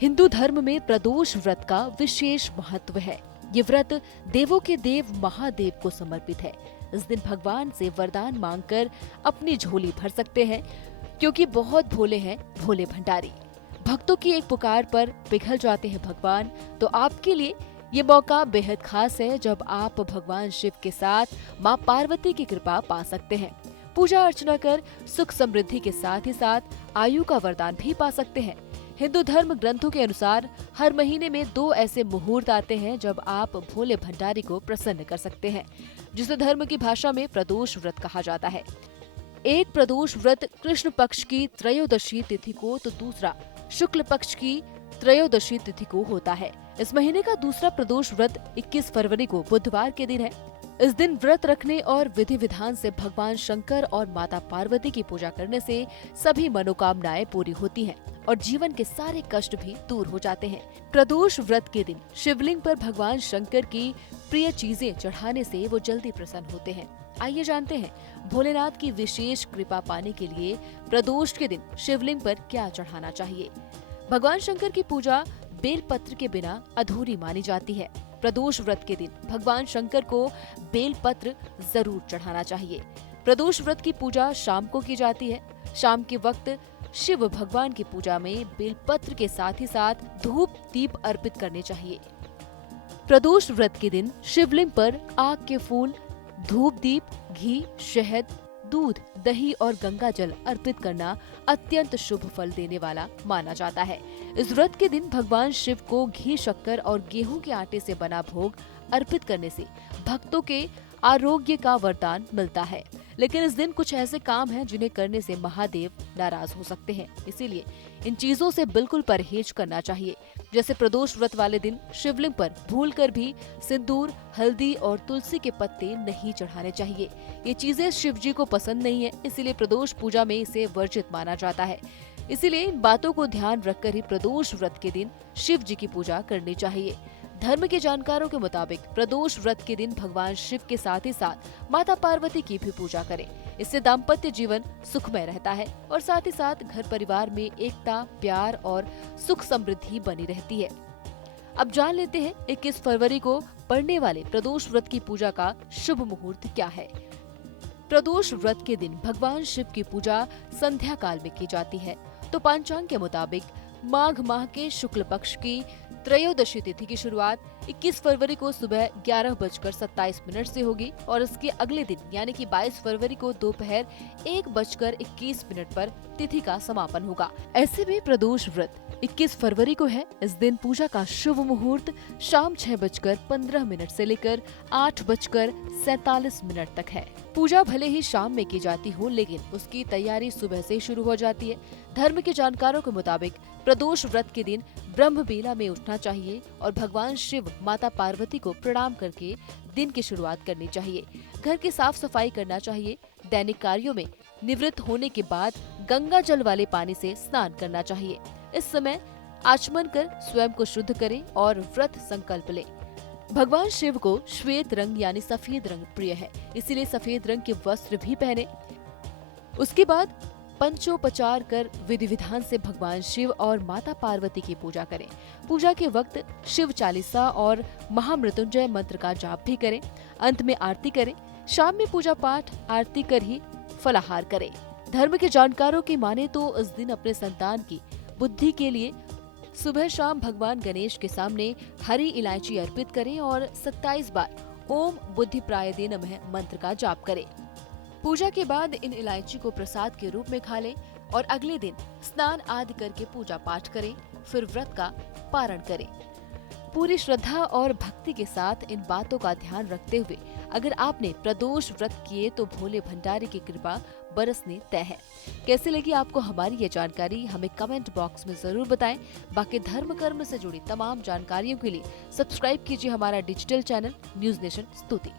हिंदू धर्म में प्रदोष व्रत का विशेष महत्व है। ये व्रत देवों के देव महादेव को समर्पित है। इस दिन भगवान से वरदान मांगकर अपनी झोली भर सकते हैं, क्योंकि बहुत भोले हैं भोले भंडारी। भक्तों की एक पुकार पर पिघल जाते हैं भगवान। तो आपके लिए ये मौका बेहद खास है, जब आप भगवान शिव के साथ माँ पार्वती की कृपा पा सकते हैं। पूजा अर्चना कर सुख समृद्धि के साथ ही साथ आयु का वरदान भी पा सकते हैं। हिंदू धर्म ग्रंथों के अनुसार हर महीने में 2 ऐसे मुहूर्त आते हैं जब आप भोले भंडारी को प्रसन्न कर सकते हैं, जिसे धर्म की भाषा में प्रदोष व्रत कहा जाता है। एक प्रदोष व्रत कृष्ण पक्ष की त्रयोदशी तिथि को, तो दूसरा शुक्ल पक्ष की त्रयोदशी तिथि को होता है। इस महीने का दूसरा प्रदोष व्रत 21 फरवरी को बुधवार के दिन है। इस दिन व्रत रखने और विधि विधान से भगवान शंकर और माता पार्वती की पूजा करने से सभी मनोकामनाएं पूरी होती हैं और जीवन के सारे कष्ट भी दूर हो जाते हैं। प्रदोष व्रत के दिन शिवलिंग पर भगवान शंकर की प्रिय चीजें चढ़ाने से वो जल्दी प्रसन्न होते हैं। आइए जानते हैं भोलेनाथ की विशेष कृपा पाने के लिए प्रदोष के दिन शिवलिंग पर क्या चढ़ाना चाहिए। भगवान शंकर की पूजा बेलपत्र के बिना अधूरी मानी जाती है। प्रदोष व्रत के दिन भगवान शंकर को बेलपत्र जरूर चढ़ाना चाहिए। प्रदोष व्रत की पूजा शाम को की जाती है। शाम के वक्त शिव भगवान की पूजा में बेलपत्र के साथ ही साथ धूप दीप अर्पित करने चाहिए। प्रदोष व्रत के दिन शिवलिंग पर आग के फूल, धूप दीप, घी, शहद, दूध, दही और गंगा जल अर्पित करना अत्यंत शुभ फल देने वाला माना जाता है। इस व्रत के दिन भगवान शिव को घी, शक्कर और गेहूं के आटे से बना भोग अर्पित करने से भक्तों के आरोग्य का वरदान मिलता है। लेकिन इस दिन कुछ ऐसे काम हैं जिन्हें करने से महादेव नाराज हो सकते हैं, इसीलिए इन चीजों से बिल्कुल परहेज करना चाहिए। जैसे प्रदोष व्रत वाले दिन शिवलिंग पर भूलकर भी सिंदूर, हल्दी और तुलसी के पत्ते नहीं चढ़ाने चाहिए। ये चीजें शिव जी को पसंद नहीं है, इसीलिए प्रदोष पूजा में इसे वर्जित माना जाता है। इसीलिए इन बातों को ध्यान रखकर ही प्रदोष व्रत के दिन शिव जी की पूजा करनी चाहिए। धर्म के जानकारों के मुताबिक प्रदोष व्रत के दिन भगवान शिव के साथ ही साथ माता पार्वती की भी पूजा करें। इससे दाम्पत्य जीवन सुखमय रहता है और साथ ही साथ घर परिवार में एकता, प्यार और सुख समृद्धि बनी रहती है। अब जान लेते हैं 21 फरवरी को पड़ने वाले प्रदोष व्रत की पूजा का शुभ मुहूर्त क्या है। प्रदोष व्रत के दिन भगवान शिव की पूजा संध्या काल में की जाती है। तो पंचांग के मुताबिक माघ माह के शुक्ल पक्ष की त्रयोदशी तिथि की शुरुआत 21 फरवरी को सुबह 11:27 से होगी और इसके अगले दिन यानी कि 22 फरवरी को दोपहर 1:21 पर तिथि का समापन होगा। ऐसे में प्रदोष व्रत 21 फरवरी को है। इस दिन पूजा का शुभ मुहूर्त शाम 6:15 से लेकर 8:47 तक है। पूजा भले ही शाम में की जाती हो, लेकिन उसकी तैयारी सुबह से शुरू हो जाती है। धर्म के जानकारों के मुताबिक प्रदोष व्रत के दिन ब्रह्म बेला में उठना चाहिए और भगवान शिव, माता पार्वती को प्रणाम करके दिन की शुरुआत करनी चाहिए। घर की साफ सफाई करना चाहिए। दैनिक कार्यों में निवृत्त होने के बाद गंगा जल वाले पानी से स्नान करना चाहिए। इस समय आचमन कर स्वयं को शुद्ध करें और व्रत संकल्प लें। भगवान शिव को श्वेत रंग यानी सफेद रंग प्रिय है, इसीलिए सफेद रंग के वस्त्र भी पहने। उसके बाद पंचोपचार कर विधि विधान से भगवान शिव और माता पार्वती की पूजा करें। पूजा के वक्त शिव चालीसा और महामृत्युंजय मंत्र का जाप भी करें। अंत में आरती करें। शाम में पूजा पाठ आरती कर ही फलाहार करें। धर्म के जानकारों की माने तो इस दिन अपने संतान की बुद्धि के लिए सुबह शाम भगवान गणेश के सामने हरी इलायची अर्पित करें और 27 बार ओम बुद्धिप्रायदे नमः मंत्र का जाप करें। पूजा के बाद इन इलायची को प्रसाद के रूप में खा लें और अगले दिन स्नान आदि करके पूजा पाठ करें, फिर व्रत का पारण करें। पूरी श्रद्धा और भक्ति के साथ इन बातों का ध्यान रखते हुए अगर आपने प्रदोष व्रत किए तो भोले भंडारी की कृपा बरसने तय है। कैसी लगी आपको हमारी ये जानकारी, हमें कमेंट बॉक्स में जरूर बताएं। बाकी धर्म कर्म से जुड़ी तमाम जानकारियों के लिए सब्सक्राइब कीजिए हमारा डिजिटल चैनल न्यूज नेशन स्तुति।